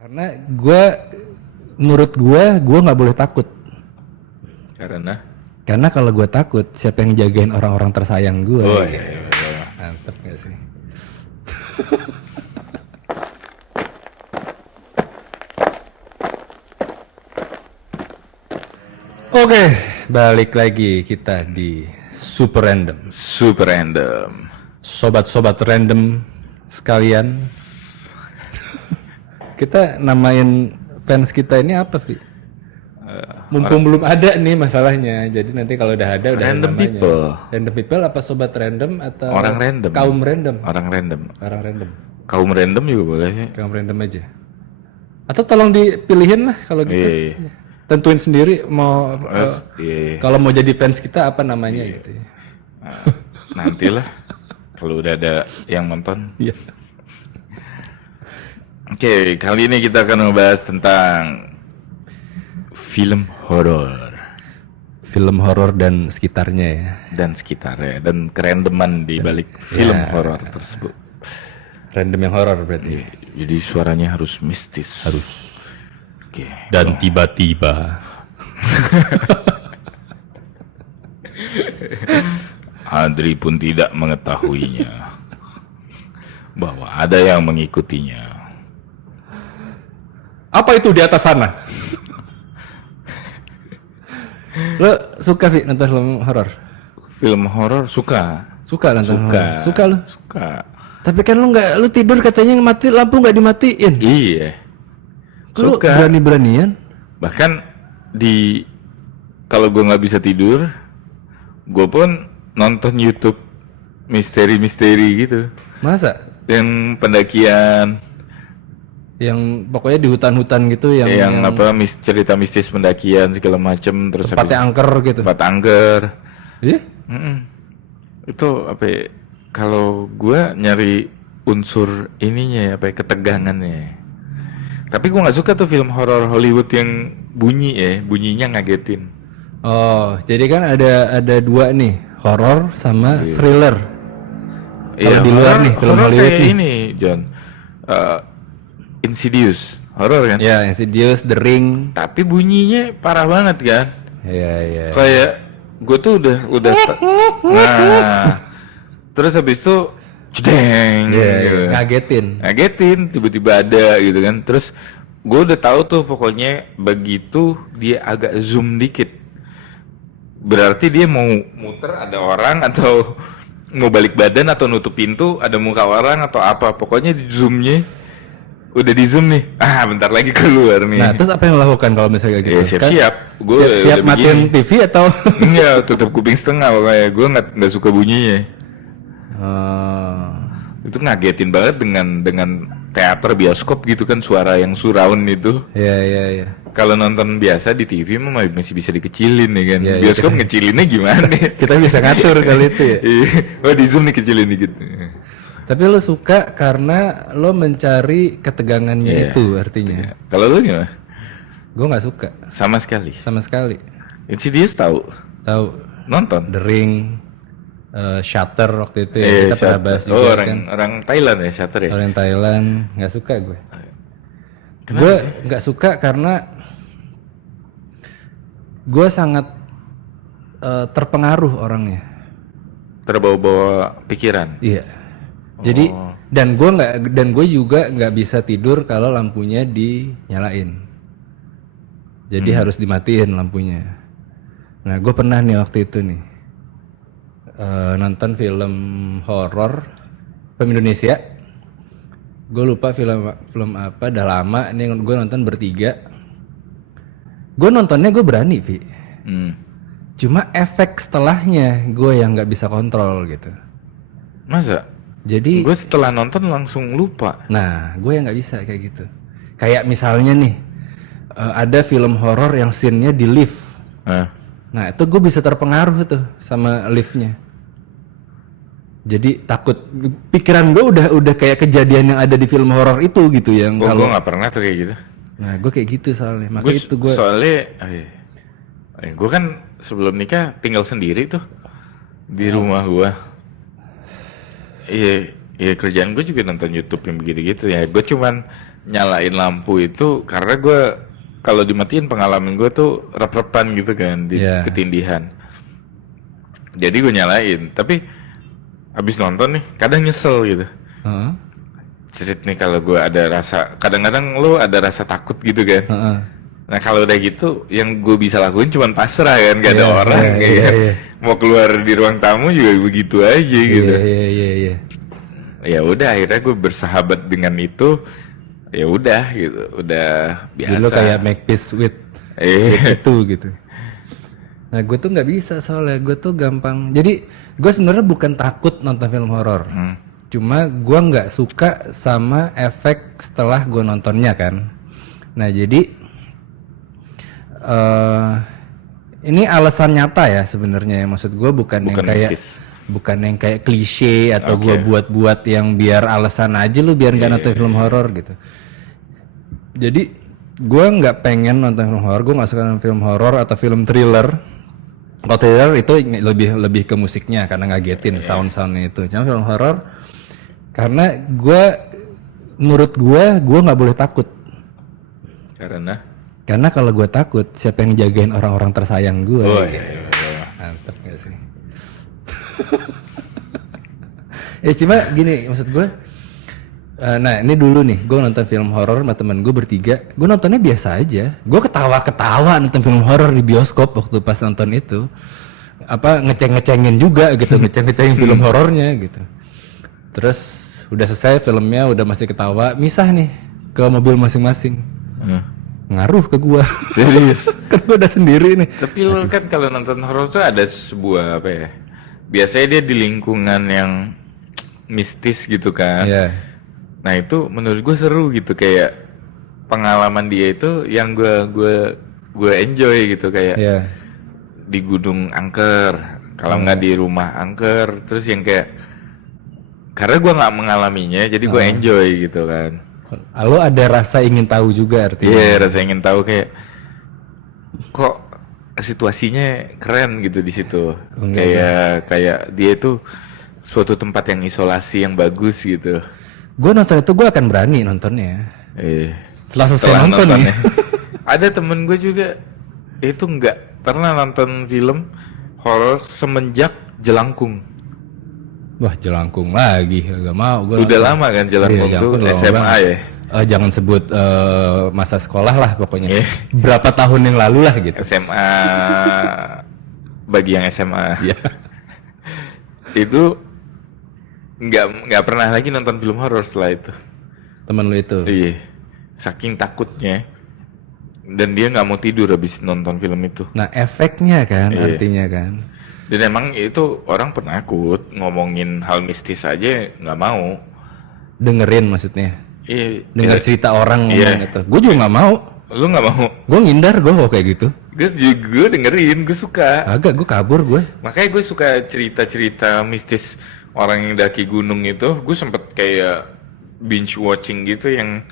Karena menurut gue nggak boleh takut. Karena kalau gue takut, siapa yang jagain orang-orang tersayang gue? Oh iya. Mantep gak sih? Oke, balik lagi kita di Super Random. Super random. Sobat-sobat random sekalian. Kita namain fans kita ini apa, Vi? Mumpung belum ada nih masalahnya. Jadi nanti kalau udah ada udah Random namanya. people. Random people apa sobat random atau Orang random. kaum random? Orang random. Orang random. Kaum random juga boleh sih. Kaum random aja. Atau tolong dipilihin lah kalau gitu. Iya. Tentuin sendiri mau Iya. kalau mau jadi fans kita apa namanya gitu ya. Nantilah kalau udah ada yang nonton. Iya. Oke, kali ini kita akan membahas tentang film horor Film horor dan sekitarnya ya. dan sekitarnya dan kerandoman di balik film horor tersebut. Random yang horor berarti. Jadi suaranya harus mistis. Harus. Oke. Dan tiba-tiba Andri pun tidak mengetahuinya bahwa ada yang mengikutinya. apa itu di atas sana? Lo suka Vi nonton film horor? Film horor suka. Suka nonton horor? Suka lo? Suka. Tapi kan lu tidur katanya mati lampu nggak dimatiin. Iya. Lu Suka. berani-beranian? Bahkan kalau gue nggak bisa tidur, gue pun nonton YouTube misteri-misteri gitu. Masa? Yang pendakian, Yang pokoknya di hutan-hutan gitu yang cerita mistis pendakian segala macem, terus tempatnya angker gitu. tempat angker. Iya? Itu apa ya, kalau gue nyari unsur ininya ya, apa ya, ketegangannya. Tapi gue nggak suka tuh film horor Hollywood yang bunyinya ngagetin. Oh, jadi kan ada dua nih, horor sama thriller. Kalau di luar nih film horor Hollywood kayak nih. ini John, Insidious horor kan, Ya, Insidious, The Ring. tapi bunyinya parah banget kan. Iya. Kayak gue tuh udah nah, terus habis itu jedeng gitu. Ngagetin tiba-tiba ada gitu kan. Terus gue udah tahu tuh pokoknya begitu dia agak zoom dikit berarti dia mau muter ada orang atau mau balik badan atau nutup pintu ada muka orang atau apa, pokoknya di zoomnya udah di zoom nih, bentar lagi keluar nih. Nah, terus apa yang lo lakukan kalau misalnya kayak gitu? Ya siap-siap, gue siap matiin TV atau? Enggak, tutup kuping setengah pokoknya. Gue nggak suka bunyinya. Itu ngagetin banget dengan teater bioskop gitu kan, suara yang surround itu. Iya. Kalau nonton biasa di TV mah masih bisa dikecilin ya kan. Iya, Bioskop ngecilinnya gimana? Kita bisa ngatur kali itu ya. Oh, di zoom nih kecilin dikit. Tapi lo suka karena lo mencari ketegangannya itu artinya. Kalau lu gimana? Gue nggak suka Sama sekali. sama sekali. Insidious tahu? Tahu Nonton? The Ring, Shutter waktu itu ya kita pernah Shutter. bahas Oh, juga kan. orang Thailand ya, Shutter ya? Orang Thailand nggak suka gue. Kenapa? Gue nggak suka karena gue sangat terpengaruh orangnya. Terbawa-bawa pikiran. Iya. Jadi dan gue juga nggak bisa tidur kalau lampunya dinyalain. Jadi harus dimatiin lampunya. Nah, gue pernah nih waktu itu nih nonton film horor film Indonesia. Gue lupa film apa, udah lama nih gue nonton bertiga. Gue nontonnya gue berani, Vi. Cuma efek setelahnya gue yang nggak bisa kontrol gitu. Masa? Jadi Gue setelah nonton langsung lupa. nah, gue yang nggak bisa kayak gitu. Kayak misalnya nih, ada film horor yang scene-nya di lift. Nah, itu gue bisa terpengaruh tuh sama liftnya. Jadi takut, pikiran gue udah kayak kejadian yang ada di film horor itu gitu yang Gue kalau. nggak pernah tuh kayak gitu. Nah, gue kayak gitu soalnya. Makanya itu gue. Soalnya, gue kan sebelum nikah tinggal sendiri tuh di rumah gue. Iya kerjaan gue juga nonton YouTube yang begitu-gitu ya. Gue cuman nyalain lampu itu karena gue kalau dimatiin pengalaman gue tuh rep-repan gitu kan di ketindihan. Jadi gue nyalain, tapi abis nonton nih kadang nyesel gitu. Cerit nih kalau gue ada rasa, kadang-kadang lo ada rasa takut gitu kan. Nah kalau udah gitu, yang gue bisa lakuin cuma pasrah kan, gak ada orang. Mau keluar di ruang tamu juga begitu aja gitu. Ya udah akhirnya gue bersahabat dengan itu. Ya udah gitu, udah biasa. Dulu kayak make peace with itu gitu. Nah gue tuh nggak bisa soalnya gue tuh gampang. Jadi gue sebenarnya bukan takut nonton film horor, cuma gue nggak suka sama efek setelah gue nontonnya kan. Nah jadi ini alasan nyata ya sebenarnya. Maksud gue bukan yang kayak bukan yang kayak klise atau gue buat-buat yang biar alasan aja lu biar nggak nonton film horor gitu. Jadi gue nggak pengen nonton film horor, gue nggak suka nonton film horor atau film thriller. Kalau thriller itu lebih ke musiknya karena ngagetin sound-soundnya itu. Cuma film horor karena menurut gue nggak boleh takut. Karena kalau gue takut siapa yang jagain orang-orang tersayang gue? Mantap gak sih? Ya cuma gini maksud gue. Nah ini dulu nih gue nonton film horor sama temen gue bertiga. Gue nontonnya biasa aja. Gue ketawa-ketawa nonton film horor di bioskop waktu pas nonton itu. Apa ngeceng-ngecengin juga gitu, ngeceng-ngecengin film horornya gitu. Terus udah selesai filmnya, udah masih ketawa, misah nih ke mobil masing-masing. Ngaruh ke gue. Serius? Kan gue udah sendiri nih. Tapi lo kan kalau nonton horor tuh ada sebuah apa ya? Biasanya dia di lingkungan yang mistis gitu kan. Nah itu menurut gue seru gitu, kayak pengalaman dia itu yang gue enjoy gitu, kayak di gunung angker, kalau nggak di rumah angker, terus yang kayak karena gue nggak mengalaminya jadi gue enjoy gitu kan. Lo ada rasa ingin tahu juga artinya? Iya, rasa ingin tahu, kayak kok situasinya keren gitu di situ. Kayak dia itu suatu tempat yang isolasi yang bagus gitu. Gue nonton itu gue akan berani nontonnya. Setelah selesai nonton nih. Ada temen gue juga itu nggak pernah nonton film horor semenjak Jelangkung. Wah Jelangkung lagi, gak mau. Udah lama kan Jelangkung tuh SMA ya. Jangan sebut masa sekolah lah pokoknya. Berapa tahun yang lalu lah gitu. SMA bagi yang SMA. Itu nggak pernah lagi nonton film horor setelah itu. Temen lu itu? Iya, saking takutnya, dan dia nggak mau tidur habis nonton film itu. Nah efeknya kan, artinya kan. Dan emang itu orang penakut, ngomongin hal mistis aja nggak mau. Dengerin maksudnya? Dengar cerita orang ngomong itu. Gue juga nggak mau. Lu nggak mau? Gue ngindar gue kayak gitu. Gue dengerin, gue suka. Agak, gue kabur gue. Makanya gue suka cerita-cerita mistis orang yang daki gunung itu. Gue sempet kayak binge watching gitu yang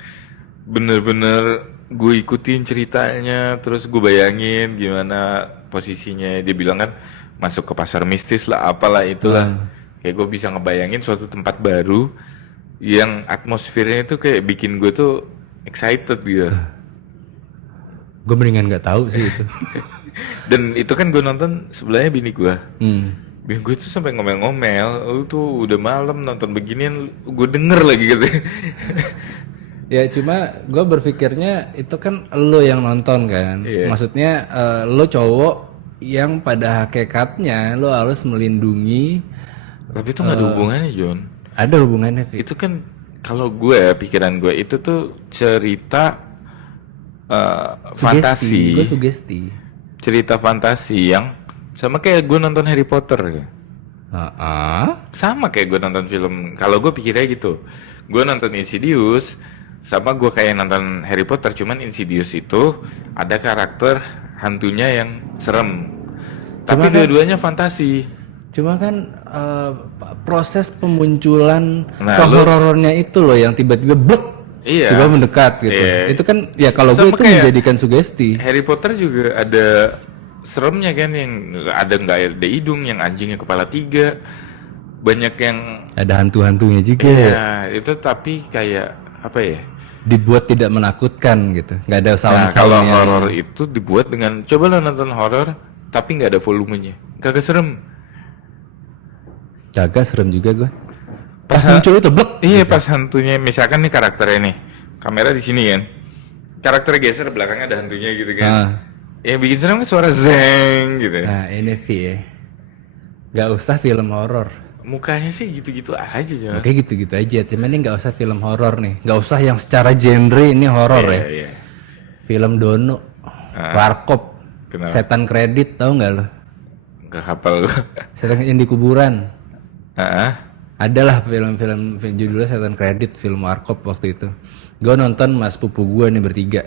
bener-bener gue ikutin ceritanya, terus gue bayangin gimana posisinya. Dia bilang kan masuk ke pasar mistis lah, apalah itulah. Kayak gue bisa ngebayangin suatu tempat baru yang atmosfernya itu kayak bikin gue tuh excited gitu. Gue mendingan nggak tahu sih itu. Dan itu kan gue nonton sebelahnya bini gue. Bini gue tuh sampai ngomel-ngomel, lu tuh udah malam nonton beginian, gue denger lagi gitu. Ya cuma gue berpikirnya itu kan lo yang nonton kan. Maksudnya lo cowok yang pada hakikatnya lo harus melindungi. Tapi itu nggak ada hubungannya, John. Ada hubungannya, Fit. Itu kan kalau gue, pikiran gue itu tuh cerita fantasi. Gue sugesti. Cerita fantasi yang sama kayak gue nonton Harry Potter. Sama kayak gue nonton film. Kalau gue pikirnya gitu. Gue nonton Insidious sama gue kayak nonton Harry Potter. Cuman Insidious itu ada karakter hantunya yang serem. Tapi dua-duanya fantasi. Cuma kan proses pemunculan kehorornya itu loh yang tiba-tiba tiba mendekat gitu. Itu kan ya kalau gue itu menjadikan sugesti. Harry Potter juga ada seremnya kan, yang nggak ada hidung, yang anjingnya kepala 3, banyak yang ada hantu-hantunya juga. Iya, itu tapi kayak apa ya? dibuat tidak menakutkan gitu, nggak ada Nah, sound kalau soundnya. horor itu dibuat dengan, coba lo nonton horor tapi nggak ada volumenya, kagak serem. Kagak serem juga gue. Pas muncul itu blek. Iya, pas hantunya, misalkan nih karakternya nih, kamera di sini kan, karakternya geser, belakangnya ada hantunya gitu kan. Ah. Yang bikin serem kan suara zeng gitu. Nah ini Vi ya. Gak usah film horor. Mukanya sih gitu-gitu aja Jon. Kayak gitu-gitu aja. Cuman ini gak usah film horor nih. Gak usah yang secara genre ini horor ya. Iya. Film Dono, Warkop, Kenapa? Setan Kredit, tahu nggak lo? Gak hafal gue. Setan yang di kuburan. Heeh. Adalah film judulnya Setan Kredit, film Warkop waktu itu. Gue nonton mas pupu gue nih bertiga.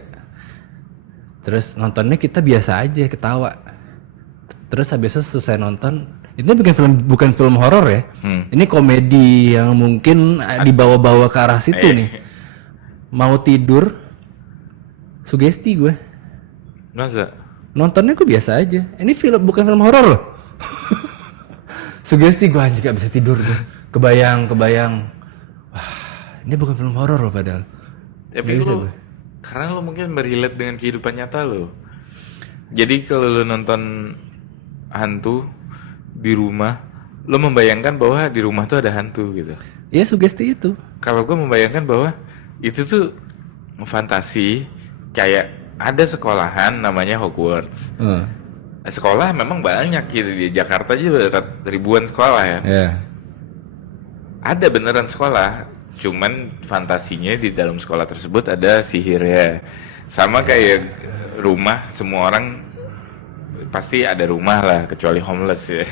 Terus nontonnya kita biasa aja, ketawa. Terus habis itu selesai nonton, ini bukan film horor ya. Ini komedi yang mungkin dibawa-bawa ke arah situ nih. Mau tidur, sugesti gue. Masa? Nontonnya gue biasa aja. Ini bukan film horor loh. Sugesti gue anjir gak bisa tidur gue. Kebayang. Wah, ini bukan film horor loh padahal. Tapi Nggak bisa lu, gue. karena lo mungkin berrelate dengan kehidupan nyata lo. Jadi kalau lo nonton hantu di rumah, lo membayangkan bahwa di rumah tuh ada hantu gitu. Ya sugesti itu. Kalau gue membayangkan bahwa itu tuh fantasi, kayak ada sekolahan namanya Hogwarts. Sekolah memang banyak gitu, di Jakarta juga ribuan sekolah ya. Ya. Ada beneran sekolah, cuman fantasinya di dalam sekolah tersebut ada sihirnya. Sama kayak rumah, semua orang pasti ada rumah lah, kecuali homeless ya.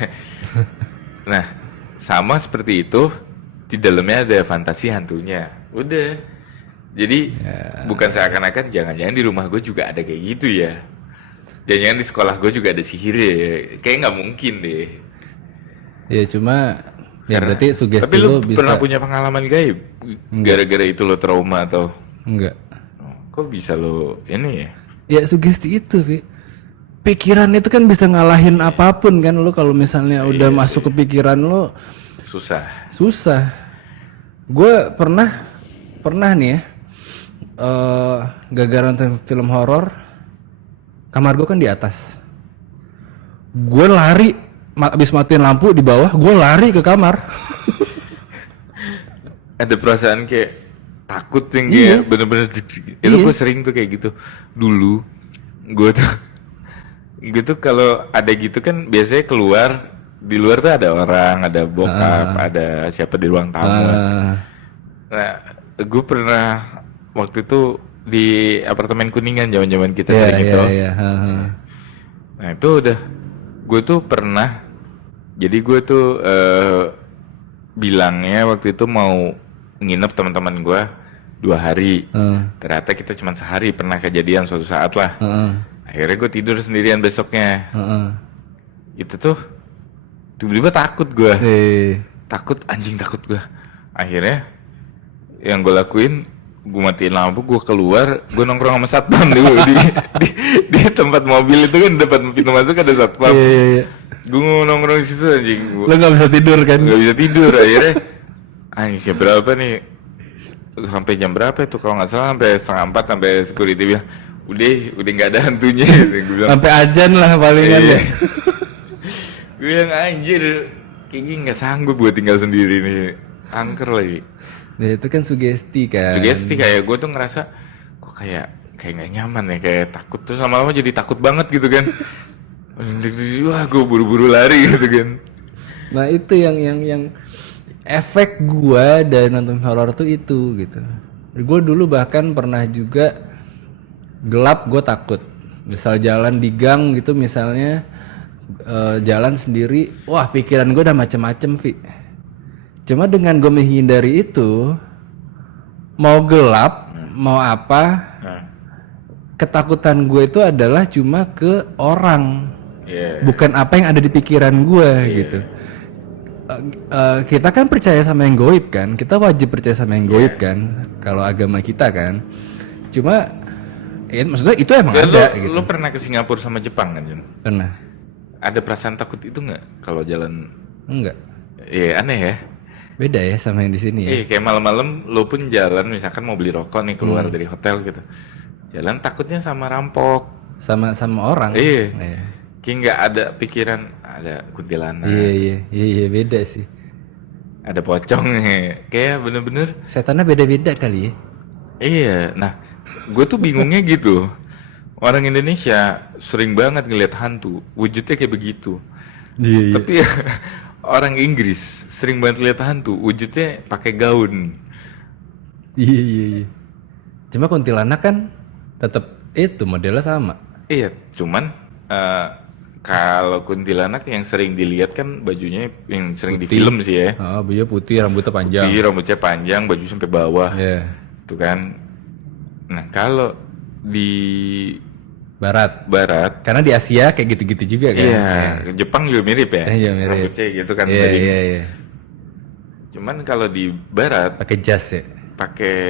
Nah, sama seperti itu, di dalamnya ada fantasi hantunya. Udah. Jadi bukan seakan-akan jangan-jangan di rumah gue juga ada kayak gitu ya. Jangan-jangan di sekolah gue juga ada sihirnya ya. Kayak nggak mungkin deh. Ya cuma ya berarti sugesti Tapi lu lo bisa. pernah punya pengalaman gaib? Gara-gara itu lo trauma atau? Enggak. Kok bisa lo ini ya? Ya sugesti itu, Vi. Pikiran itu kan bisa ngalahin apapun kan, lo kalau misalnya udah masuk ke pikiran lo Susah. Gue pernah nih ya, gara-gara nonton film horor, kamar gue kan di atas. Gue lari, abis matiin lampu di bawah, gue lari ke kamar. Ada perasaan kayak takut yang kayak bener-bener itu gue sering tuh kayak gitu dulu. Gue tuh kalau ada gitu kan biasanya keluar, di luar tuh ada orang, ada bokap, ada siapa di ruang tamu. Nah, gue pernah waktu itu di apartemen Kuningan, zaman-zaman kita sering itu. Nah itu udah, gue tuh pernah, jadi gue tuh bilangnya waktu itu mau nginep teman-teman gue 2 hari. Ternyata kita cuma sehari, pernah kejadian suatu saat lah. Akhirnya gue tidur sendirian besoknya. Itu tuh tiba-tiba takut gue. Takut gue. Akhirnya yang gue lakuin, gue matiin lampu, gue keluar, gue nongkrong sama satpam di tempat mobil itu kan, depan pintu masuk ada satpam. Gue nongkrong di situ anjing. Lo nggak bisa tidur kan? Nggak bisa tidur. Akhirnya anjing berapa nih? Sampai jam berapa itu? Kalau nggak salah sampai 3:30, sampai security bilang udah nggak ada hantunya. Gue bilang Sampai ajan lah palingan ya. Gue bilang anjir, kayak gini nggak sanggup gue tinggal sendiri nih, angker lagi. Nah itu kan sugesti kan. Sugesti, kayak gue tuh ngerasa kok kayak nggak nyaman ya, kayak takut, terus lama-lama jadi takut banget gitu kan. Wah, gue buru-buru lari gitu kan. Nah itu yang efek gua dari nonton horor tuh itu gitu. Gue dulu bahkan pernah juga gelap, gue takut. Misal jalan di gang gitu misalnya, jalan sendiri, wah pikiran gue udah macem-macem, Vi. Cuma dengan gue menghindari itu, mau gelap, mau apa, ketakutan gue itu adalah cuma ke orang, bukan apa yang ada di pikiran gue gitu. Kita kan percaya sama yang goib kan, kita wajib percaya sama yang goib kan, kalau agama kita kan. Cuma, ya, maksudnya itu emang ada. Gitu. Lo pernah ke Singapura sama Jepang kan, Jun? Pernah. Ada perasaan takut itu nggak kalau jalan? Enggak. Iya, aneh ya. Beda ya sama yang di sini ya. Kayak malam-malam lo pun jalan misalkan mau beli rokok nih keluar dari hotel gitu. Jalan takutnya sama rampok. Sama orang. Iya. Iya. Kayak nggak ada pikiran ada kuntilanak. Iya beda sih. Ada pocong nih. Kayak bener-bener. Setannya beda-beda kali ya. Iya. Nah, gue tuh bingungnya gitu. Orang Indonesia sering banget ngeliat hantu. Wujudnya kayak begitu. Iya. Tapi orang Inggris sering banget lihat hantu, wujudnya pakai gaun. Iya. Cuma kuntilanak kan tetap itu modelnya sama. Iya, cuman kalau kuntilanak yang sering dilihat kan bajunya yang sering di film sih ya. Bajunya putih, rambutnya panjang. Putih, rambutnya panjang, baju sampai bawah. Iya. Itu kan. Nah, kalau di Barat. karena di Asia kayak gitu-gitu juga kan. Iya, Jepang juga mirip ya. Iya, mirip. Rambutnya gitu kan. Iya. Cuman kalau di Barat Pakai jas ya. pakai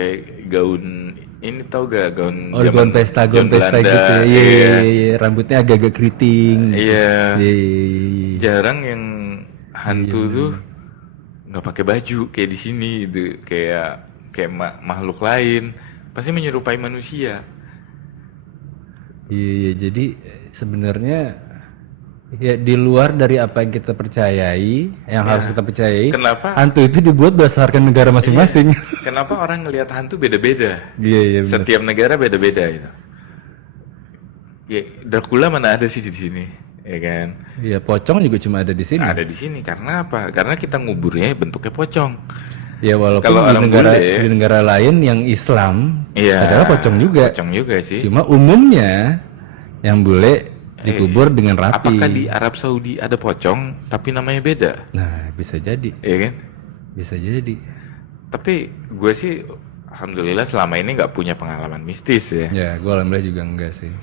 gaun ini tau gak gaun Gaun pesta Belanda, gitu ya. Iya. Rambutnya agak-agak keriting. Iya. Iya. Jarang yang hantu tuh nggak pakai baju kayak di sini gitu, kayak makhluk lain, pasti menyerupai manusia. Iya, jadi sebenarnya ya di luar dari apa yang kita percayai, yang harus kita percayai. Kenapa? Hantu itu dibuat berdasarkan negara masing-masing. Kenapa orang ngelihat hantu beda-beda? Iya. Setiap negara beda-beda itu. Ya, Dracula mana ada sih di sini, ya kan? Iya, pocong juga cuma ada di sini. Ada di sini karena apa? Karena kita nguburnya bentuknya pocong. Ya walaupun Kalau di negara lain yang Islam adalah pocong juga. Pocong juga sih. Cuma umumnya yang bule dikubur dengan rapi. Apakah di Arab Saudi ada pocong tapi namanya beda? Nah, bisa jadi. Iya kan? Bisa jadi. Tapi gue sih alhamdulillah selama ini nggak punya pengalaman mistis ya. Ya, gue alhamdulillah juga enggak sih.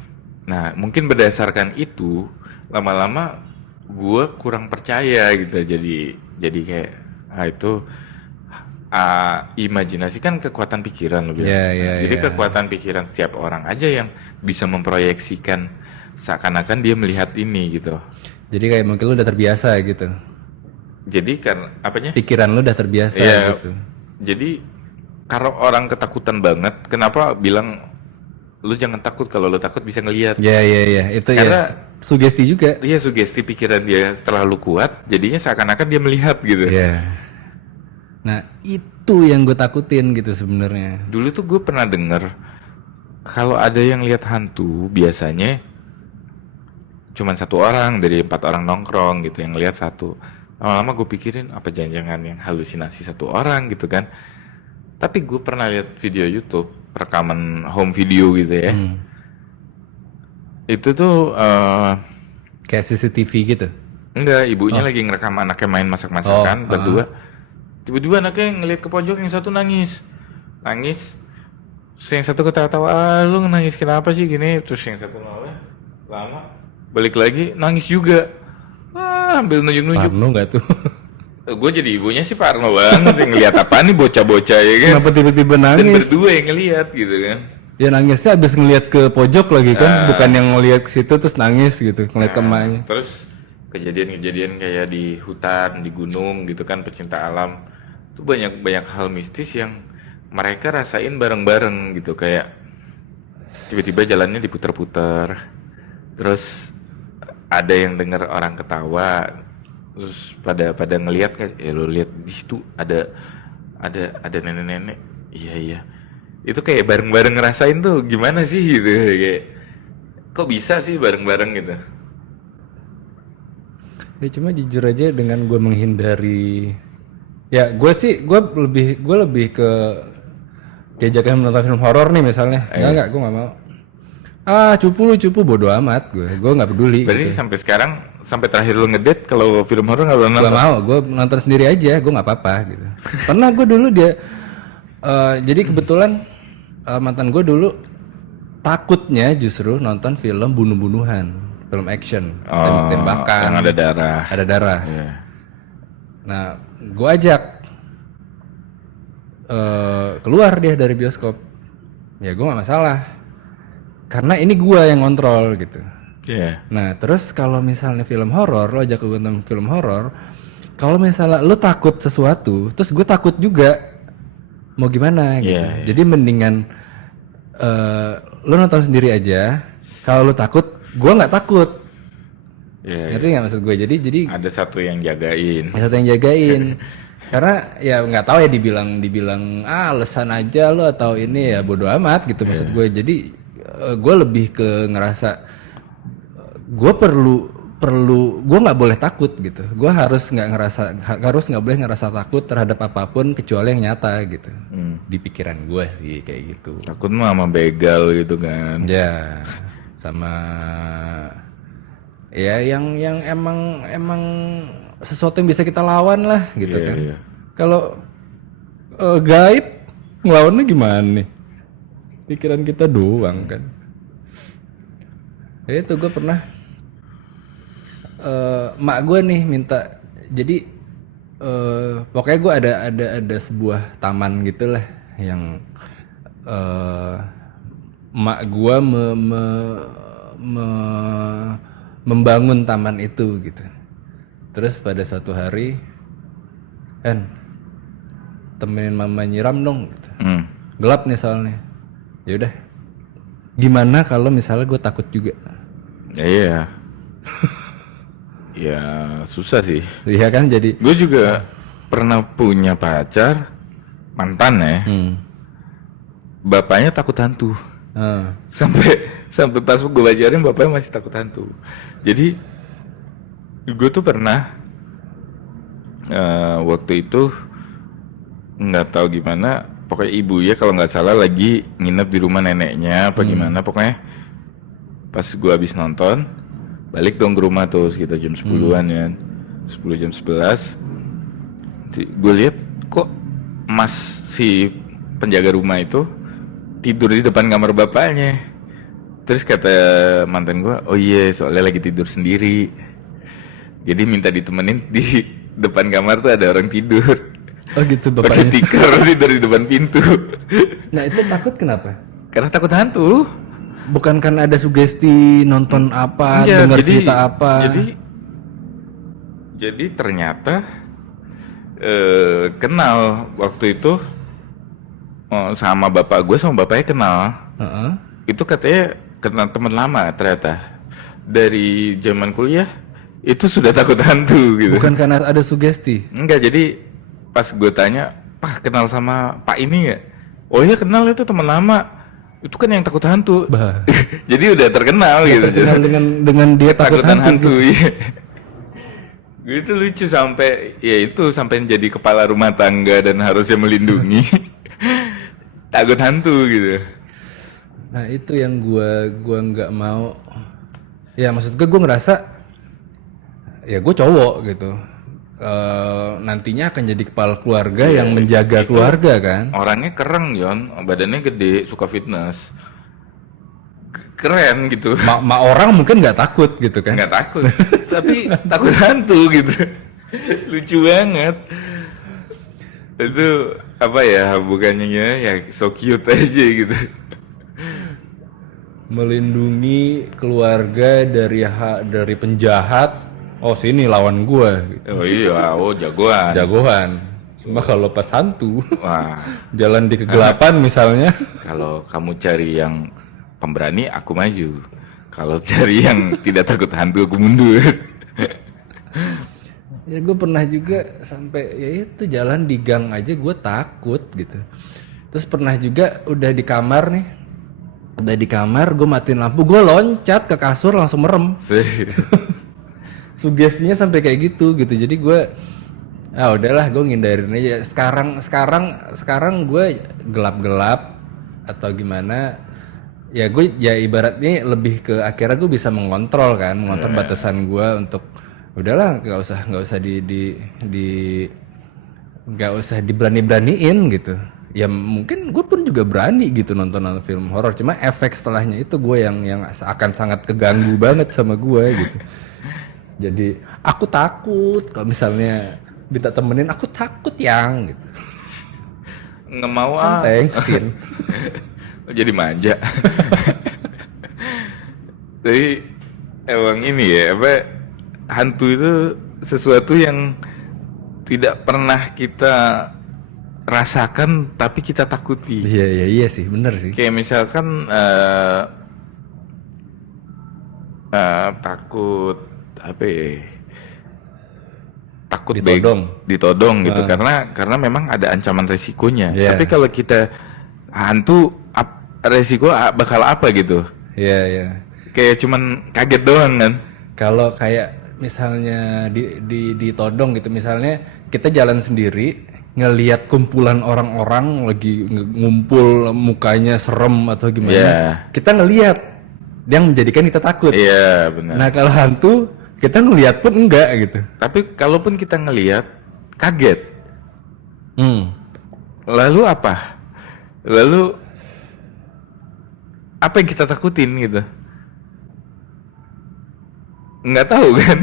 Nah, mungkin berdasarkan itu lama-lama gue kurang percaya gitu. Jadi kayak itu imajinasi kan kekuatan pikiran lo bilang. Jadi kekuatan pikiran setiap orang aja yang bisa memproyeksikan seakan-akan dia melihat ini gitu. Jadi kayak mungkin lu udah terbiasa gitu. Jadi kan apanya? Pikiran lu udah terbiasa gitu. Jadi kalau orang ketakutan banget, kenapa bilang lu jangan takut, kalau lu takut bisa ngelihat. Iya. Itu karena sugesti juga. Iya, sugesti pikiran dia terlalu kuat, jadinya seakan-akan dia melihat gitu. Iya. Nah, itu yang gue takutin gitu sebenarnya. Dulu tuh gue pernah denger kalau ada yang lihat hantu biasanya cuman 1 orang dari 4 orang nongkrong gitu yang lihat 1. Lama-lama gue pikirin apa jangan-jangan yang halusinasi 1 orang gitu kan. Tapi gue pernah lihat video YouTube rekaman home video gitu ya. Itu tuh kayak CCTV gitu. Enggak, ibunya lagi ngerekam anaknya main masak-masakan berdua. Tiba-tiba anaknya ngeliat ke pojok, yang satu nangis. Terus yang satu ketawa-tawa, lu nangis kenapa sih gini? Terus yang satu noleh, lama balik lagi nangis juga. Ambil nunjuk-nunjuk. Parno gak tuh? Gue jadi ibunya sih parno banget. Ngeliat apa nih bocah-bocah ya kan? Kenapa tiba-tiba nangis? Dan berdua yang ngeliat gitu kan. Ya nangisnya abis ngeliat ke pojok lagi kan, bukan yang ngeliat ke situ terus nangis gitu, ngeliat ke emaknya. Terus kejadian-kejadian kayak di hutan, di gunung gitu kan, pecinta alam. Itu banyak hal mistis yang mereka rasain bareng-bareng gitu, kayak tiba-tiba jalannya diputar-putar. Terus ada yang dengar orang ketawa, terus pada ngelihat kan, lo lihat di situ ada nenek-nenek. Iya. Itu kayak bareng-bareng ngerasain tuh gimana sih gitu, kayak kok bisa sih bareng-bareng gitu. Ya cuma jujur aja dengan gue menghindari, ya gue lebih ke diajakin menonton film horor nih misalnya. Enggak, gue nggak mau. Cupu bodo amat, gue nggak peduli. Berarti gitu. sampai sekarang, sampai terakhir lu ngedate kalau film horor nggak pernah nonton? Gak mau, gue nonton sendiri aja, gue nggak apa-apa gitu. Pernah gue dulu jadi kebetulan mantan gue dulu takutnya justru nonton film bunuh-bunuhan, film action, tembak-tembakan, yang ada darah. Ada darah. Yeah. Nah, gue ajak keluar dia dari bioskop. Ya gue gak masalah. Karena ini gue yang ngontrol gitu. Yeah. Nah, terus kalau misalnya film horor, lo ajak gue nonton film horor, kalau misalnya lo takut sesuatu, terus gue takut juga, mau gimana gitu. Jadi mendingan lo nonton sendiri aja. Kalau lo takut, gue nggak takut. Ngerti nggak maksud gue? Jadi ada satu yang jagain. Ada satu yang jagain. Karena ya nggak tahu ya dibilang alasan aja lo atau ini ya bodo amat gitu maksud gue. Jadi gue lebih ke ngerasa gue perlu gue nggak boleh takut gitu. Gue harus nggak boleh ngerasa takut terhadap apapun kecuali yang nyata gitu. Di pikiran gue sih kayak gitu. Takut mah sama begal gitu kan. Ya sama ya yang emang sesuatu yang bisa kita lawan lah gitu kan. Kalau gaib ngelawannya gimana nih? Pikiran kita doang kan. Ya itu gue pernah mak gue nih minta, jadi pokoknya gue ada sebuah taman gitulah yang mak gue membangun taman itu gitu. Terus pada suatu hari, temenin mama nyiram dong gitu. Gelap nih soalnya. Ya udah, gimana kalau misalnya gue takut juga? Iya. Ya susah sih. Iya kan, jadi gue juga pernah punya pacar mantan ya. Bapaknya takut hantu. Sampai pas gue pacarin bapaknya masih takut hantu. Jadi gue tuh pernah waktu itu nggak tahu gimana, pokoknya ibu ya kalau nggak salah lagi nginep di rumah neneknya apa gimana, pokoknya pas gue habis nonton balik dong ke rumah tuh sekitar jam 10-an ya, 10 jam 11 gue lihat kok mas si penjaga rumah itu tidur di depan kamar bapaknya. Terus kata mantan gue, oh iya soalnya lagi tidur sendiri, jadi minta ditemenin di depan kamar tuh ada orang tidur. Oh gitu bapaknya. Pakai tikar tidur di depan pintu. Nah itu takut kenapa? Karena takut hantu. Bukan karena ada sugesti nonton apa, dengar cerita apa. Jadi ternyata kenal waktu itu sama bapak gue, sama bapaknya kenal. Itu katanya kenal teman lama ternyata. Dari zaman kuliah itu sudah takut hantu gitu. Bukan karena ada sugesti. Enggak, jadi pas gue tanya, "Pak, kenal sama Pak ini nggak?" "Oh iya kenal, itu teman lama. Itu kan yang takut hantu." Jadi udah terkenal ya, gitu. Terkenal dengan dia takut hantu. Gitu. Iya. Itu lucu sampai jadi kepala rumah tangga dan harusnya melindungi takut hantu gitu. Nah itu yang gua nggak mau. Ya maksud gue ngerasa ya gue cowok gitu. Nantinya akan jadi kepala keluarga yang menjaga keluarga kan. Orangnya keren Yon, badannya gede, suka fitness, keren gitu. Ma orang mungkin nggak takut gitu kan? Nggak takut, tapi takut hantu gitu. Lucu banget. Itu apa ya, bukannya ya so cute aja gitu. Melindungi keluarga dari penjahat. Oh sini lawan gua gitu. Oh iya, jagoan. Cuma kalau pas hantu, wah, jalan di kegelapan misalnya. Kalau kamu cari yang pemberani, aku maju. Kalau cari yang tidak takut hantu, aku mundur. Ya gue pernah juga sampai ya itu jalan di gang aja gue takut gitu. Terus pernah juga udah di kamar gue matiin lampu, gue loncat ke kasur langsung merem. Sugestinya sampai kayak gitu. Jadi gue udahlah gue ngindarin aja. Sekarang gue gelap atau gimana ya, gue ya ibaratnya lebih ke akhirnya gue bisa mengontrol batasan gue untuk udahlah nggak usah diberani-beraniin gitu. Ya mungkin gue pun juga berani gitu nonton film horor, cuma efek setelahnya itu gue yang akan sangat keganggu banget sama gue gitu. Jadi aku takut kalau misalnya minta temenin, aku takut yang gitu. Nggak mau thanksin. Jadi manja. Tapi emang ini ya, apa, hantu itu sesuatu yang tidak pernah kita rasakan tapi kita takuti. Iya sih, bener sih. Kayak misalkan takut apa ya? Takut ditodong gitu karena memang ada ancaman resikonya. Tapi kalau kita hantu resiko bakal apa gitu? Iya. Kayak cuman kaget doang kan. Kalau kayak misalnya ditodong gitu, misalnya kita jalan sendiri ngelihat kumpulan orang-orang lagi ngumpul mukanya serem atau gimana, kita ngelihat yang menjadikan kita takut. Iya benar. Nah kalau hantu kita ngelihat pun enggak gitu. Tapi kalaupun kita ngelihat kaget. Lalu apa? Lalu apa yang kita takutin gitu? Nggak tahu kan?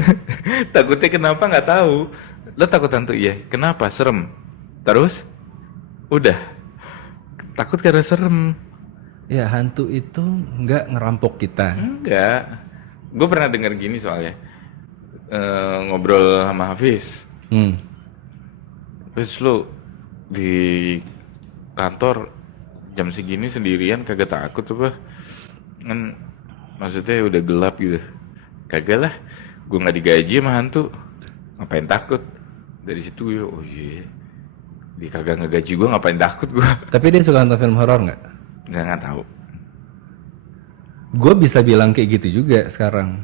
Takutnya kenapa nggak tahu. Lo takut hantu ya? Kenapa? Serem. Terus? Udah. Takut karena serem. Ya hantu itu nggak ngerampok kita. Enggak. Gue pernah dengar gini soalnya. Ngobrol sama Hafiz. Terus lo di kantor jam segini sendirian kagak takut apa? Kan maksudnya udah gelap gitu. Kagak lah, gue nggak digaji sama hantu, ngapain takut? Dari situ ya, oh iya, dia kagak ngegaji gue, ngapain takut gue? Tapi dia suka nonton film horor nggak? Nggak tahu. Gue bisa bilang kayak gitu juga sekarang,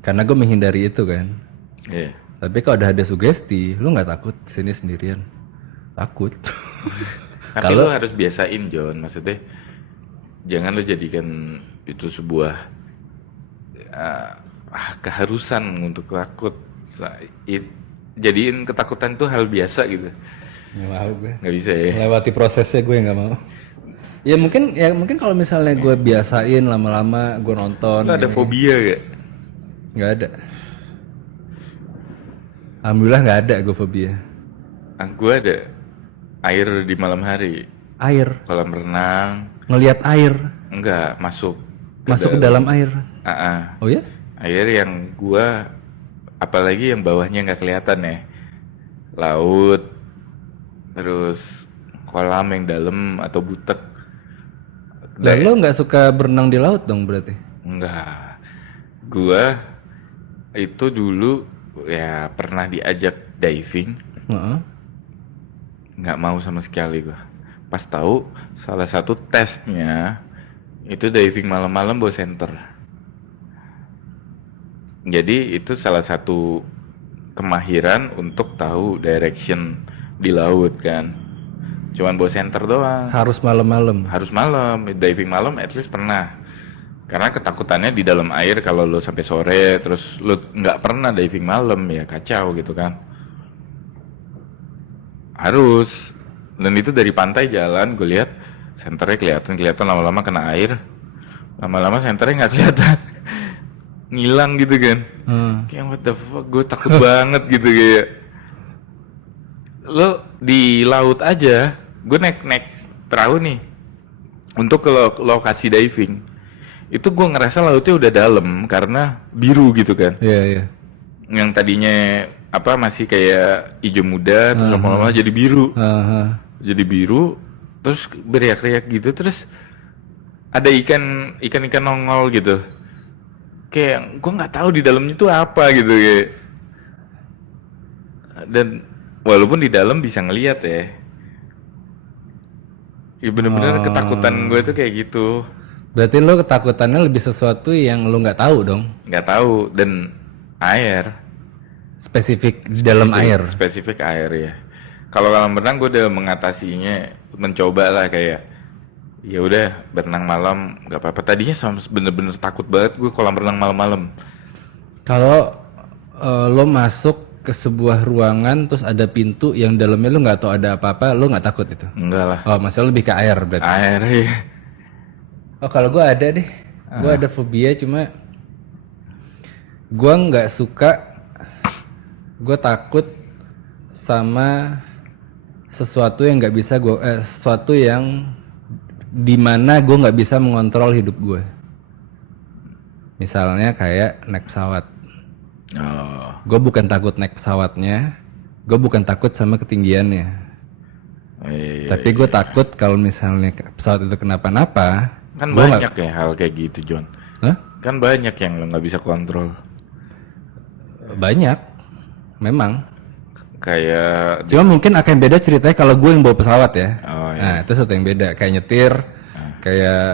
karena gue menghindari itu kan. Iya. Tapi kalau udah ada sugesti, lu nggak takut sini sendirian? Takut. Tapi lu harus biasain John, maksudnya jangan lu jadikan itu sebuah keharusan untuk takut. Jadiin ketakutan itu hal biasa gitu. Nggak mau gue. Nggak bisa ya. Lewati prosesnya gue nggak mau. Ya mungkin kalau misalnya gue biasain lama-lama gue nonton. Lu ada fobia gak? Nggak ada. Alhamdulillah nggak ada gue fobia. Gue ada. Air di malam hari. Air. Kolam renang. Ngelihat air. Enggak, masuk ke dalam air. Oh ya? Air yang gua apalagi yang bawahnya nggak kelihatan ya. Laut. Terus kolam yang dalam atau butek. Dan lo nggak suka berenang di laut dong berarti? Enggak. Gua itu dulu ya pernah diajak diving. Nggak mau sama sekali gua. Pas tahu salah satu tesnya itu diving malam-malam bawa senter. Jadi itu salah satu kemahiran untuk tahu direction di laut kan. Cuman bawa senter doang. Harus malam-malam. Harus malam, diving malam at least pernah. Karena ketakutannya di dalam air kalau lo sampai sore terus lo nggak pernah diving malam ya kacau gitu kan. Harus. Dan itu dari pantai jalan gue lihat senternya kelihatan lama-lama kena air. Lama-lama senternya nggak kelihatan. Ngilang gitu kan. Kayak what the fuck, gue takut banget gitu kayak. Lo di laut aja, gue naik perahu nih untuk ke lokasi diving. Itu gue ngerasa lautnya udah dalam karena biru gitu kan. Iya. Yang tadinya masih kayak hijau muda terus lama-lama jadi biru. Jadi biru terus beriak-riak gitu, terus ada ikan nongol gitu. Kayak gue nggak tahu di dalamnya itu apa gitu kayak. Dan walaupun di dalam bisa ngelihat ya. Ya bener-bener ketakutan gue tuh kayak gitu. Berarti lo ketakutannya lebih sesuatu yang lo nggak tahu dong? Nggak tahu, dan air. Spesifik di dalam air. Spesifik air ya. Kalau kolam renang gue udah mengatasinya, mencoba lah kayak ya udah berenang malam nggak apa-apa. Tadinya bener-bener takut banget gue kolam renang malam-malam. Kalau lo masuk ke sebuah ruangan terus ada pintu yang dalamnya lo nggak tahu ada apa-apa, lo nggak takut itu? Enggak lah. Oh, masalah lebih ke air berarti. Air ya. Oh, kalau gue ada deh. Gue ada fobia, cuma gue nggak suka. Gue takut sama sesuatu yang nggak bisa sesuatu yang dimana gue nggak bisa mengontrol hidup gue. Misalnya kayak naik pesawat. Gue bukan takut naik pesawatnya, Gue bukan takut sama ketinggiannya. Tapi gue takut kalau misalnya pesawat itu kenapa-napa. Kan banyak ya hal kayak gitu, John. Hah? Kan banyak yang lo nggak bisa kontrol. Banyak, memang. Kayak Cuma mungkin akan beda ceritanya kalau gue yang bawa pesawat ya. Oh, iya. Nah itu sesuatu yang beda. Kayak nyetir, kayak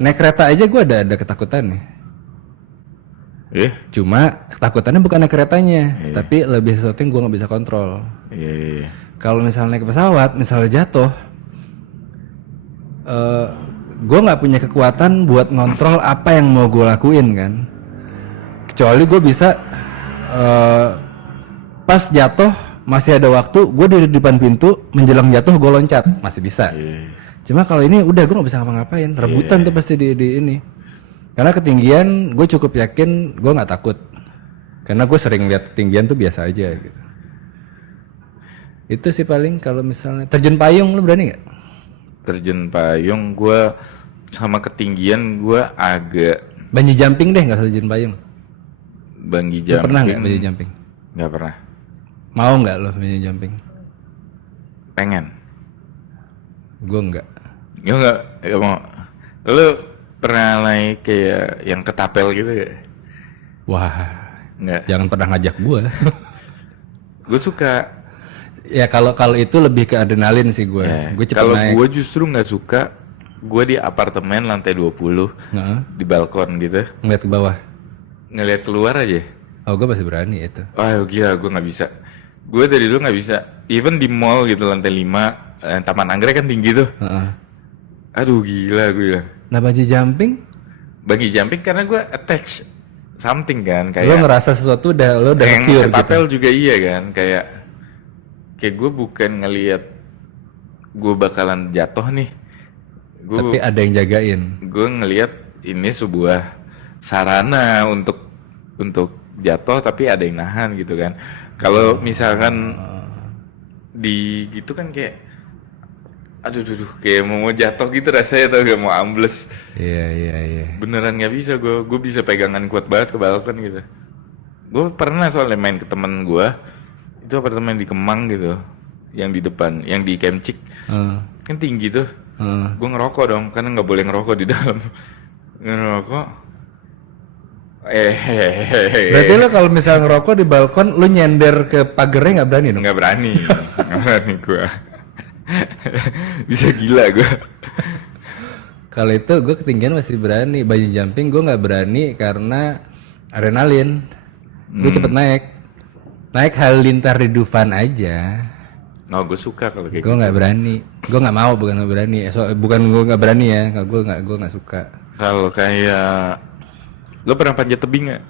naik kereta aja gue ada ketakutan nih. Cuma ketakutannya bukan naik keretanya, tapi lebih sesuatu yang gue nggak bisa kontrol. Kalau misalnya naik pesawat, misalnya jatuh, gue nggak punya kekuatan buat ngontrol apa yang mau gue lakuin kan. Kecuali gue bisa pas jatuh masih ada waktu, gue di depan pintu menjelang jatuh gue loncat, masih bisa. Cuma kalau ini udah gue nggak bisa ngapa-ngapain, rebutan tuh pasti di ini. Karena ketinggian gue cukup yakin gue nggak takut. Karena gue sering lihat ketinggian tuh biasa aja gitu. Itu sih paling kalau misalnya terjun payung lu berani nggak? Terjun payung gue sama ketinggian gue agak. Bungee jumping deh, nggak usah terjun payung. Bungee jumping. Pernah nggak bungee jumping? Nggak pernah. Mau nggak lo bungee jumping? Pengen. Gue nggak. Gue nggak mau. Lu pernah naik kayak yang ketapel gitu gak? Wah, nggak. Jangan pernah ngajak gue. Gue suka. Ya kalau itu lebih ke adrenalin sih gue. Gue cepet kalau naik. Gue justru nggak suka. Gue di apartemen lantai 20 di balkon gitu. Ngeliat ke bawah. Ngeliat keluar aja. Oh gue masih berani itu. Oh gila, gue nggak bisa. Gue dari dulu nggak bisa. Even di mall gitu lantai 5, Taman Anggrek kan tinggi tuh. Aduh gila gue bilang. Nah bungee jumping? Bungee jumping karena gue attach something kan, kayak lo ngerasa sesuatu lo udah yang secure ketapel gitu. juga iya kan, kayak gue bukan ngelihat gue bakalan jatuh nih. Tapi ada yang jagain. Gue ngelihat ini sebuah sarana untuk jatuh tapi ada yang nahan gitu kan. Kalau misalkan di gitu kan kayak aduh kayak mau jatuh gitu rasanya, tau gak, mau ambles. Iya. Beneran nggak bisa gue bisa pegangan kuat banget ke balkon gitu. Gue pernah soalnya main ke temen gue, itu apartemen di Kemang gitu, yang di depan, yang di Kemcik, kan tinggi tuh. Gue ngerokok dong, karena nggak boleh ngerokok di dalam. Ngerokok. Berarti lo kalau misalnya ngerokok di balkon, lo nyender ke pagernya nggak berani dong? Nggak berani gue. Bisa gila gue. Kalau itu gue ketinggian masih berani. Bungee jumping gue nggak berani karena adrenalin. Gue cepet naik halilintar di Dufan aja. No, gue suka kalau kayak gue nggak berani. Gue nggak mau, bukan nggak berani. Bukan gue nggak berani ya. Gue nggak suka. Kalau kayak lo pernah panjat tebing nggak?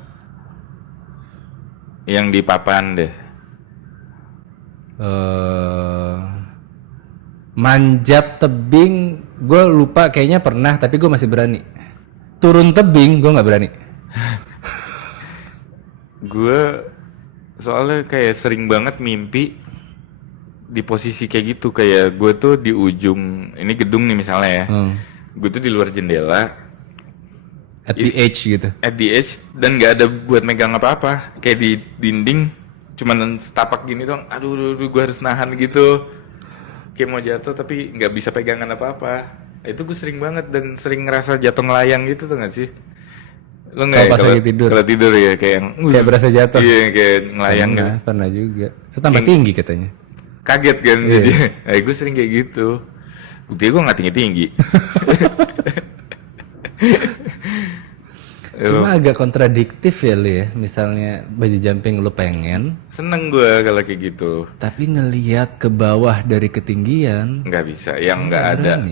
Yang di papan deh. Manjat tebing gue lupa, kayaknya pernah, tapi gue masih berani. Turun tebing gue nggak berani. Gue soalnya kayak sering banget mimpi di posisi kayak gitu, kayak gue tuh di ujung ini gedung nih misalnya ya. Gue tuh di luar jendela at the edge gitu. At the edge, dan nggak ada buat megang apa-apa, kayak di dinding cuman setapak gini dong. Aduh gue harus nahan gitu, kayak mau jatuh tapi nggak bisa pegangan apa-apa. Itu gue sering banget dan sering ngerasa jatuh ngelayang gitu tuh nggak sih? Lo nggak ya, pas lagi tidur? Kalau tidur ya kayak yang kayak berasa jatuh. Iya kayak ngelayang gitu. Pernah juga. Itu tambah tinggi katanya. Kaget kan jadi. Gue sering kayak gitu. Buktinya gue nggak tinggi-tinggi. Cuma agak kontradiktif ya lu ya. Misalnya bungee jumping lu pengen, seneng gue kalau kayak gitu, tapi ngelihat ke bawah dari ketinggian nggak bisa, yang nggak ada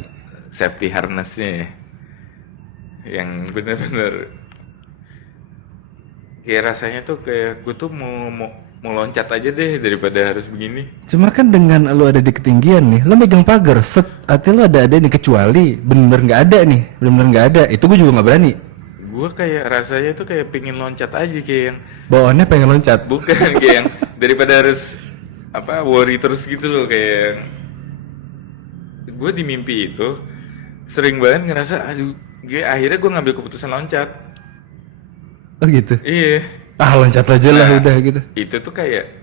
safety harnessnya, yang bener-bener kayak rasanya tuh kayak gue tuh mau loncat aja deh daripada harus begini. Cuma kan dengan lu ada di ketinggian nih, lu megang pagar, set, hati lu ada nih, kecuali bener nggak ada nih, bener nggak ada, itu gue juga nggak berani. Gue kayak rasanya tuh kayak pengen loncat aja, kayak yang bawaannya pengen loncat, bukan kayak yang daripada harus worry terus gitu loh. Kayak yang gue di mimpi itu sering banget ngerasa aduh, akhirnya gue ngambil keputusan loncat. Oh gitu? Iya. Loncat aja lah udah gitu. Itu tuh kayak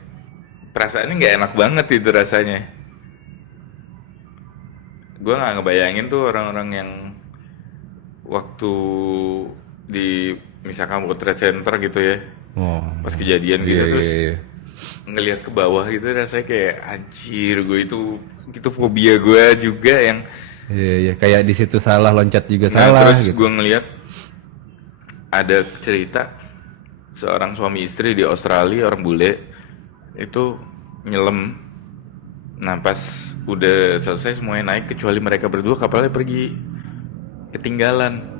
perasaannya nggak enak banget itu rasanya. Gue nggak ngebayangin tuh orang-orang yang waktu di misalkan World Trade Center gitu ya, pas kejadian gitu terus ngelihat ke bawah gitu rasanya kayak anjir, gue itu fobia gue juga yang Iya, kayak di situ salah loncat juga salah terus gitu. gue ngelihat ada cerita seorang suami istri di Australia, orang bule itu nyelam. Nah pas udah selesai semuanya naik kecuali mereka berdua, kapalnya pergi ketinggalan.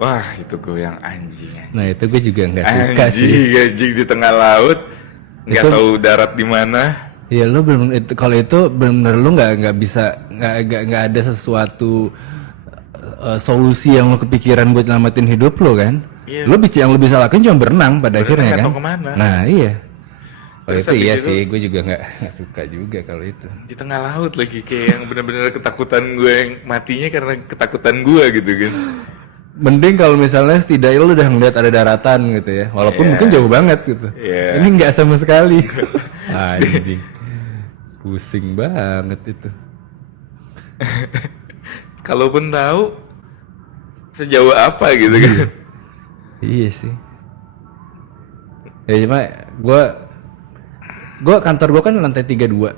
Wah itu gue yang anjing. Nah itu gue juga nggak suka sih. Anjing di tengah laut, nggak tahu darat di mana. Iya lu belum itu, kalau itu benar lu nggak bisa nggak ada sesuatu solusi yang lu kepikiran buat nyelamatin hidup lu kan. Iya. Lu yang lu bisa lakuin cuma berenang pada akhirnya nggak kan. tahu kemana. Nah iya. Kalau Terus itu iya habis itu- sih, gue juga nggak suka juga kalau itu. Di tengah laut lagi kayak yang benar-benar ketakutan gue, yang matinya karena ketakutan gue gitu kan. Mending kalau misalnya setidaknya lu udah ngeliat ada daratan gitu ya, walaupun mungkin jauh banget gitu. Ini nggak sama sekali. Anjing, pusing banget itu. Kalaupun tahu sejauh apa gitu kan. Iya sih. Ya cuma gue kantor gue kan lantai 32.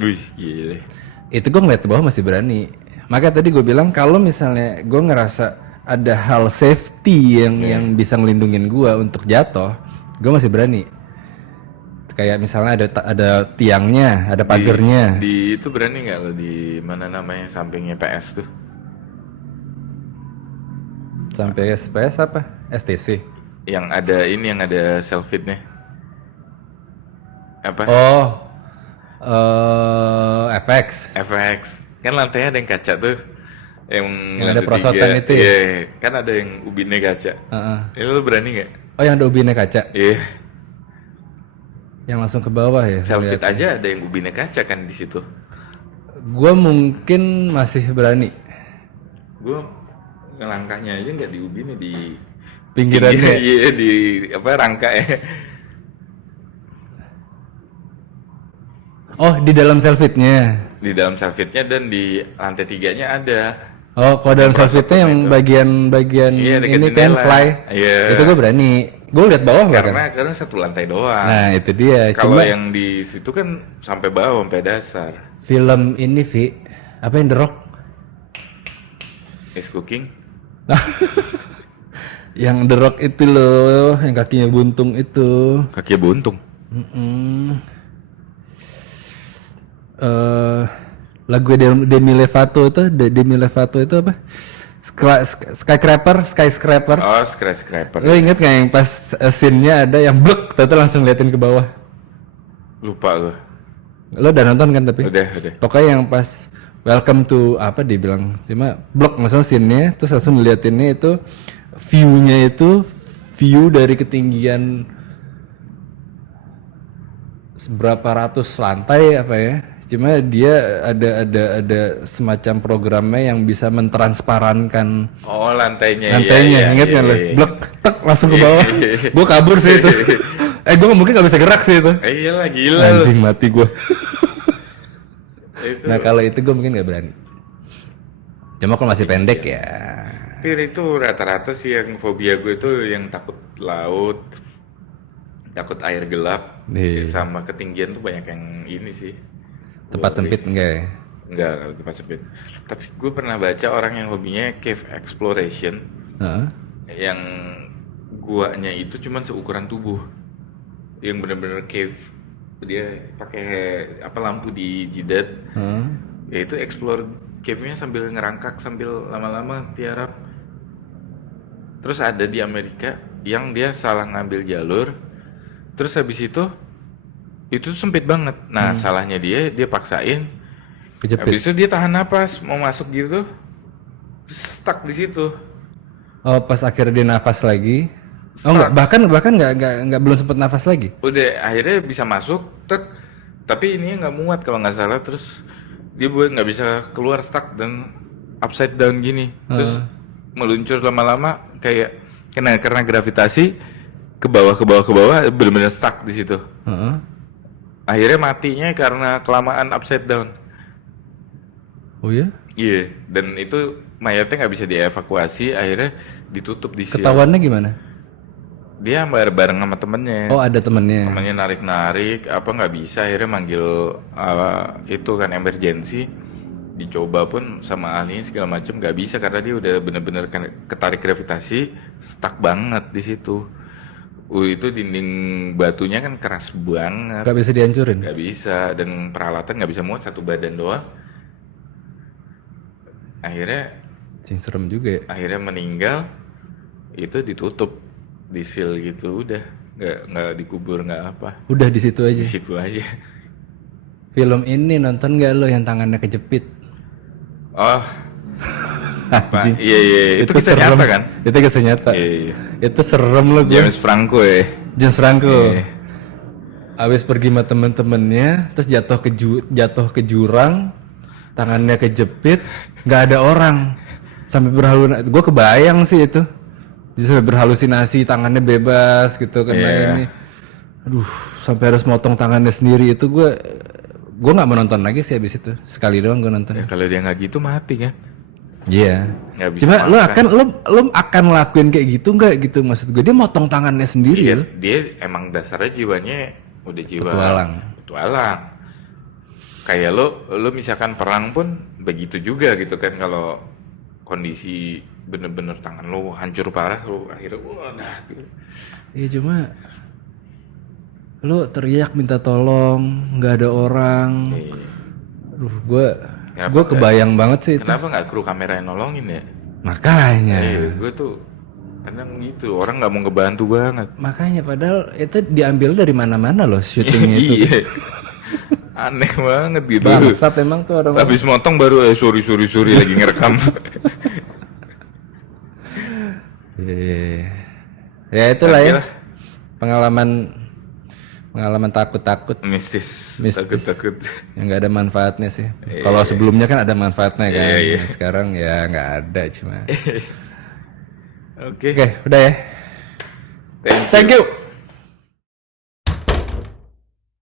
Wih, gile. Itu gue ngeliat ke bawah masih berani. Makanya tadi gue bilang kalau misalnya gue ngerasa ada hal safety yang bisa ngelindungin gue untuk jatuh, gue masih berani. Kayak misalnya ada tiangnya, ada pagernya. Di itu berani nggak lo di mana namanya sampingnya PS tuh? Sampai SPS apa? STC. Yang ada ini, yang ada selfie-nya. Apa? Oh, FX. FX. Kan lantainya ada yang kaca tuh. Yang Yang ada lantai perosotan 3. itu ya? Iya, kan ada yang ubinnya kaca. Heeh. Ini lo berani nggak? Oh yang ada ubinnya kaca, Iya. yang langsung ke bawah ya. Selfie aja ada yang ubinnya kaca kan di situ. Gue mungkin masih berani. Gue ngelangkahnya aja nggak di ubinnya, di Pinggirannya. Iya, di apa rangka ya. Oh di dalam selfie-nya. Di dalam selfie-nya dan di lantai 3-nya ada. Oh kalau dalam selfie-nya yang bagian Iya, dekat ini kan jendela. fly. Iya. Itu gue berani. Gue lihat bawah bahkan. Karena satu lantai doang. Nah itu dia. Kalau Cuma yang di situ kan sampai bawah, sampai dasar. film ini Vi, apa yang The Rock? Is cooking. Yang The Rock itu loh, yang kakinya buntung itu. Kaki buntung. Lagu Demi Lovato itu apa? Skyscraper. Oh, skyscraper. Lo inget gak yang pas scene-nya ada yang blek, tahu langsung liatin ke bawah. Lupa gue. Lo udah nonton kan tapi? Udah. Pokoknya yang pas welcome to apa dia bilang, cuma blok maksudnya scene-nya terus langsung ngeliatinnya itu view-nya itu view dari ketinggian seberapa ratus lantai apa ya. Cuma dia ada semacam programnya yang bisa mentransparankan Oh, lantainya. lantainya, inget nggak lo? Blok, tek langsung ke bawah. Gue kabur sih itu. Gue mungkin nggak bisa gerak sih itu. Iyalah, gila. Anjing mati gue. Itu. Nah kalau itu gue mungkin nggak berani. Cuma kalau masih pendek ya. Tapi itu rata-rata sih yang fobia gue itu yang takut laut, takut air gelap, Iya. sama ketinggian tuh banyak yang ini sih. Tempat sempit enggak ya? Enggak, kalau tempat sempit. Tapi gue pernah baca orang yang hobinya cave exploration, Heeh. yang guanya itu cuman seukuran tubuh, yang bener-bener cave, dia pakai apa lampu di jidat, ya itu explore cave-nya sambil ngerangkak, sambil lama-lama tiarap. Terus ada di Amerika yang dia salah ngambil jalur, terus habis itu sempit banget. Nah salahnya dia paksain. Kejepit. Habis itu dia tahan napas mau masuk gitu, stuck di situ. Oh pas akhirnya dia nafas lagi. Oh enggak, bahkan nggak belum sempat nafas lagi. Udah akhirnya bisa masuk, tapi ini nggak muat kalau nggak salah. Terus dia buat nggak bisa keluar, stuck dan upside down gini. Terus meluncur lama-lama kayak karena gravitasi ke bawah benar-benar stuck di situ. Akhirnya matinya karena kelamaan upside down. Oh ya? Iya, dan itu mayatnya nggak bisa dievakuasi, akhirnya ditutup di seal. Ketahuannya gimana? Dia bareng sama temennya. Oh ada temennya. Temennya narik-narik, apa nggak bisa, akhirnya manggil itu kan emergency. Dicoba pun sama ahlinya segala macam nggak bisa karena dia udah bener-bener ketarik gravitasi, stuck banget di situ. Itu dinding batunya kan keras banget. Gak bisa dihancurin? Nggak bisa, dan peralatan nggak bisa muat, satu badan doang. Akhirnya Cing, serem juga ya. akhirnya meninggal, itu ditutup di seal gitu, udah nggak dikubur nggak apa, Udah di situ aja. di situ aja. Film ini nonton nggak lo yang tangannya kejepit? Oh, Anjing. iya itu kisah nyata kan? Itu kisah nyata. Iya. Itu serem lo gue. James Franco ya. James Franco. Iya. Abis pergi sama temen-temennya, terus jatuh ke jurang, tangannya kejepit, nggak ada orang, sampai gue kebayang sih itu, dia sampai berhalusinasi, tangannya bebas gitu kan. Ini, aduh, sampai harus motong tangannya sendiri. Itu gue nggak menonton lagi sih abis itu, sekali doang gue nonton. Ya, kalau dia nggak gitu mati kan? Iya. Nggak bisa Cuma makan. lo akan lakuin kayak gitu nggak gitu, maksud gue? Dia motong tangannya sendiri Iya, loh. dia emang dasarnya jiwanya udah jiwa petualang. Kayak lo misalkan perang pun begitu juga gitu kan, kalau kondisi bener-bener tangan lo hancur parah, lo akhirnya udah gitu. Iya cuma lo teriak minta tolong, nggak ada orang. Aduh, gue kebayang banget sih itu. Kenapa nggak kru kamera yang nolongin ya? Makanya. Gue tuh kadang gitu, orang nggak mau ngebantu banget. Makanya padahal itu diambil dari mana-mana loh syutingnya itu. Iya. Aneh banget gitu. Bangsat emang tuh orang. Habis motong baru sorry lagi ngerekam. Ya itulah ya. Oke lah. Pengalaman takut-takut. Mistis. Mistis. Takut. Yang nggak ada manfaatnya sih. Kalau sebelumnya kan ada manfaatnya kan. Iya. Sekarang ya nggak ada cuma. Oke. Oke, udah ya. Thank you. Thank you.